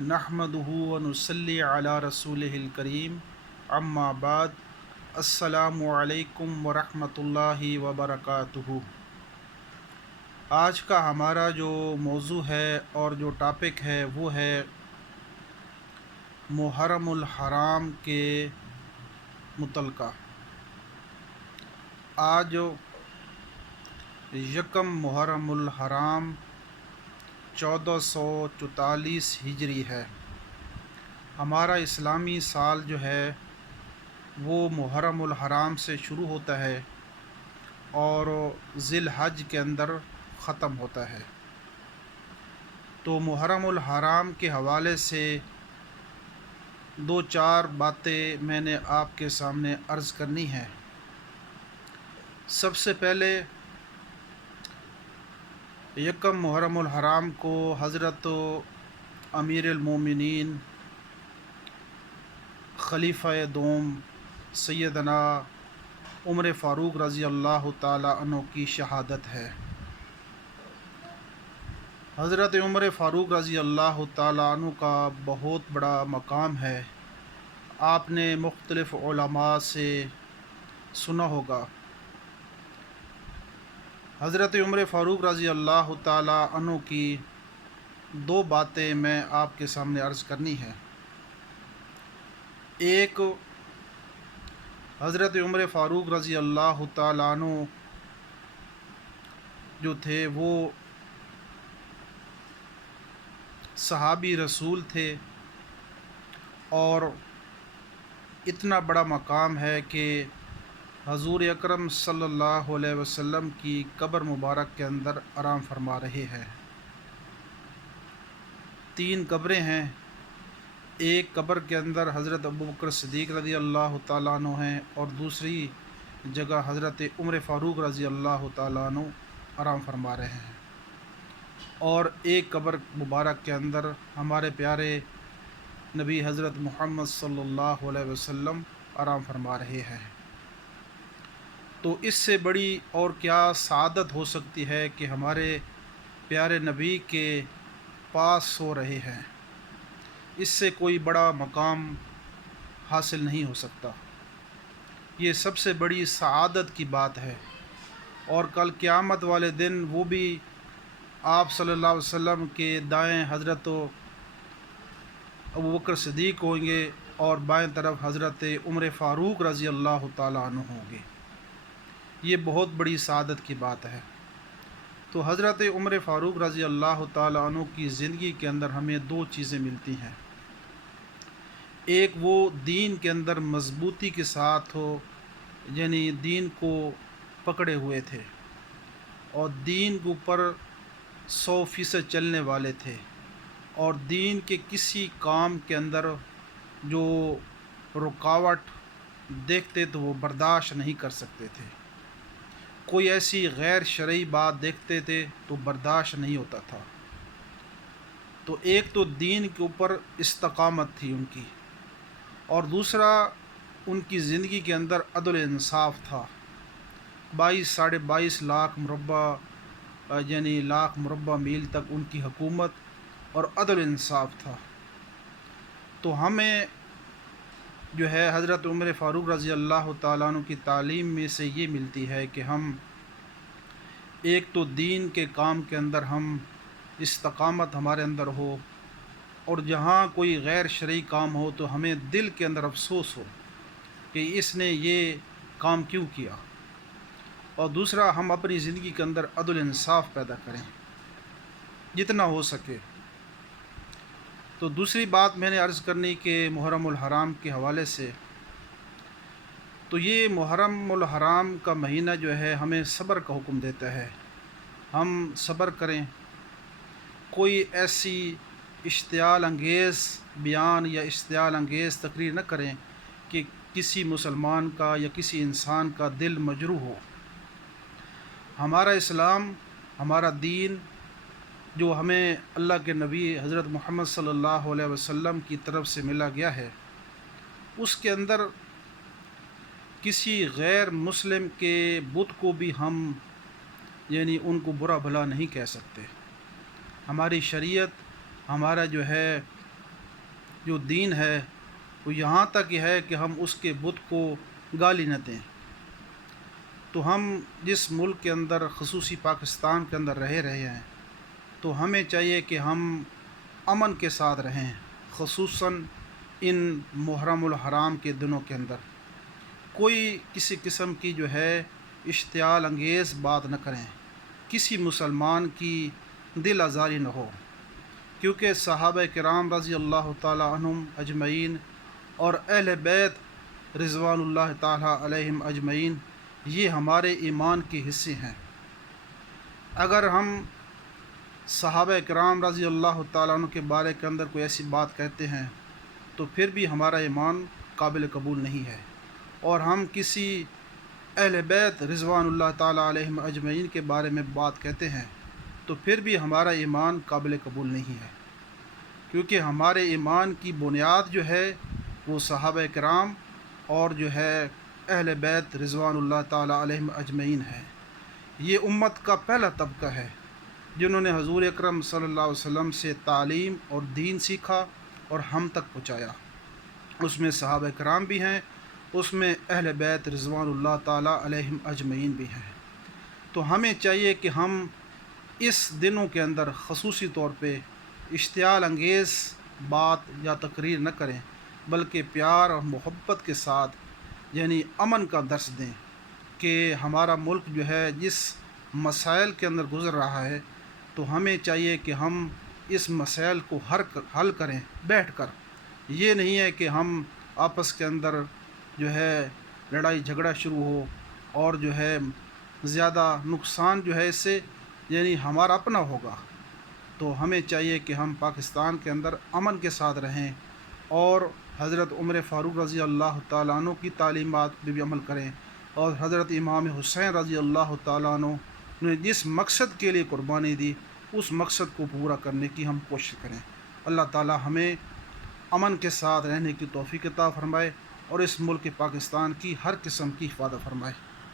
نحمدہ و نصلی علی رسولہ الکریم اما بعد السلام علیکم ورحمۃ اللہ وبرکاتہ۔ آج کا ہمارا جو موضوع ہے اور جو ٹاپک ہے وہ ہے محرم الحرام کے متعلقہ۔ آج یکم محرم الحرام 1444 ہجری ہے۔ ہمارا اسلامی سال جو ہے وہ محرم الحرام سے شروع ہوتا ہے اور ذی الحج کے اندر ختم ہوتا ہے۔ تو محرم الحرام کے حوالے سے دو چار باتیں میں نے آپ کے سامنے عرض کرنی ہیں۔ سب سے پہلے یکم محرم الحرام کو حضرت امیر المومنین خلیفہ دوم سیدنا عمر فاروق رضی اللہ تعالی عنہ کی شہادت ہے۔ حضرت عمر فاروق رضی اللہ تعالی عنہ کا بہت بڑا مقام ہے۔ آپ نے مختلف علماء سے سنا ہوگا۔ حضرت عمر فاروق رضی اللہ تعالی عنہ کی دو باتیں میں آپ کے سامنے عرض کرنی ہے۔ ایک، حضرت عمر فاروق رضی اللہ تعالی عنہ جو تھے وہ صحابی رسول تھے اور اتنا بڑا مقام ہے کہ حضور اکرم صلی اللہ علیہ وسلم کی قبر مبارک کے اندر آرام فرما رہے ہیں۔ 3 قبریں ہیں۔ ایک قبر کے اندر حضرت ابوبکر صدیق رضی اللہ تعالیٰ عنہ ہیں اور دوسری جگہ حضرت عمر فاروق رضی اللہ تعالیٰ عنہ آرام فرما رہے ہیں، اور ایک قبر مبارک کے اندر ہمارے پیارے نبی حضرت محمد صلی اللہ علیہ وسلم آرام فرما رہے ہیں۔ تو اس سے بڑی اور کیا سعادت ہو سکتی ہے کہ ہمارے پیارے نبی کے پاس سو رہے ہیں۔ اس سے کوئی بڑا مقام حاصل نہیں ہو سکتا۔ یہ سب سے بڑی سعادت کی بات ہے، اور کل قیامت والے دن وہ بھی آپ صلی اللہ علیہ وسلم کے دائیں حضرت ابوبکر صدیق ہوں گے اور بائیں طرف حضرت عمر فاروق رضی اللہ تعالیٰ عنہ ہوں گے۔ یہ بہت بڑی سعادت کی بات ہے۔ تو حضرت عمر فاروق رضی اللہ تعالیٰ عنہ کی زندگی کے اندر ہمیں 2 چیزیں ملتی ہیں۔ ایک، وہ دین کے اندر مضبوطی کے ساتھ ہو، یعنی دین کو پکڑے ہوئے تھے اور دین کے اوپر 100% چلنے والے تھے، اور دین کے کسی کام کے اندر جو رکاوٹ دیکھتے تو وہ برداشت نہیں کر سکتے تھے۔ کوئی ایسی غیر شرعی بات دیکھتے تھے تو برداشت نہیں ہوتا تھا۔ تو ایک تو دین کے اوپر استقامت تھی ان کی، اور دوسرا ان کی زندگی کے اندر عدل انصاف تھا۔ 22-22.5 لاکھ مربع یعنی لاکھ مربع میل تک ان کی حکومت اور عدل انصاف تھا۔ تو ہمیں جو ہے حضرت عمر فاروق رضی اللہ تعالیٰ عنہ کی تعلیم میں سے یہ ملتی ہے کہ ہم ایک تو دین کے کام کے اندر ہم استقامت ہمارے اندر ہو، اور جہاں کوئی غیر شرعی کام ہو تو ہمیں دل کے اندر افسوس ہو کہ اس نے یہ کام کیوں کیا، اور دوسرا ہم اپنی زندگی کے اندر عدل انصاف پیدا کریں جتنا ہو سکے۔ تو دوسری بات میں نے عرض کرنی کہ محرم الحرام کے حوالے سے، تو یہ محرم الحرام کا مہینہ جو ہے ہمیں صبر کا حکم دیتا ہے۔ ہم صبر کریں، کوئی ایسی اشتعال انگیز بیان یا اشتعال انگیز تقریر نہ کریں کہ کسی مسلمان کا یا کسی انسان کا دل مجروح ہو۔ ہمارا اسلام، ہمارا دین جو ہمیں اللہ کے نبی حضرت محمد صلی اللہ علیہ وسلم کی طرف سے ملا گیا ہے، اس کے اندر کسی غیر مسلم کے بت کو بھی ہم یعنی ان کو برا بھلا نہیں کہہ سکتے۔ ہماری شریعت، ہمارا جو ہے جو دین ہے وہ یہاں تک یہ ہے کہ ہم اس کے بت کو گالی نہ دیں۔ تو ہم جس ملک کے اندر خصوصی پاکستان کے اندر رہے ہیں تو ہمیں چاہیے کہ ہم امن کے ساتھ رہیں، خصوصاً ان محرم الحرام کے دنوں کے اندر کوئی کسی قسم کی جو ہے اشتعال انگیز بات نہ کریں، کسی مسلمان کی دل آزاری نہ ہو، کیونکہ صحابہ کرام رضی اللہ تعالی عنہم اجمعین اور اہل بیت رضوان اللہ تعالی علیہم اجمعین یہ ہمارے ایمان کے حصے ہیں۔ اگر ہم صحابہ کرام رضی اللہ تعالیٰ عنہ کے بارے کے اندر کوئی ایسی بات کہتے ہیں تو پھر بھی ہمارا ایمان قابل قبول نہیں ہے، اور ہم کسی اہل بیت رضوان اللہ تعالیٰ علیہم اجمعین کے بارے میں بات کہتے ہیں تو پھر بھی ہمارا ایمان قابل قبول نہیں ہے، کیونکہ ہمارے ایمان کی بنیاد جو ہے وہ صحابہ کرام اور جو ہے اہل بیت رضوان اللہ تعالیٰ علیہم اجمعین ہے۔ یہ امت کا پہلا طبقہ ہے جنہوں نے حضور اکرم صلی اللہ علیہ وسلم سے تعلیم اور دین سیکھا اور ہم تک پہنچایا۔ اس میں صحابہ کرام بھی ہیں، اس میں اہل بیت رضوان اللہ تعالیٰ علیہم اجمعین بھی ہیں۔ تو ہمیں چاہیے کہ ہم اس دنوں کے اندر خصوصی طور پہ اشتعال انگیز بات یا تقریر نہ کریں، بلکہ پیار اور محبت کے ساتھ یعنی امن کا درس دیں کہ ہمارا ملک جو ہے جس مسائل کے اندر گزر رہا ہے تو ہمیں چاہیے کہ ہم اس مسائل کو حل کریں بیٹھ کر۔ یہ نہیں ہے کہ ہم آپس کے اندر جو ہے لڑائی جھگڑا شروع ہو اور جو ہے زیادہ نقصان جو ہے اس سے یعنی ہمارا اپنا ہوگا۔ تو ہمیں چاہیے کہ ہم پاکستان کے اندر امن کے ساتھ رہیں اور حضرت عمر فاروق رضی اللہ تعالیٰ عنہ کی تعلیمات پہ بھی عمل کریں، اور حضرت امام حسین رضی اللہ تعالیٰ عنہ نے جس مقصد کے لیے قربانی دی اس مقصد کو پورا کرنے کی ہم کوشش کریں۔ اللہ تعالیٰ ہمیں امن کے ساتھ رہنے کی توفیق عطا فرمائے اور اس ملک پاکستان کی ہر قسم کی حفاظت فرمائے۔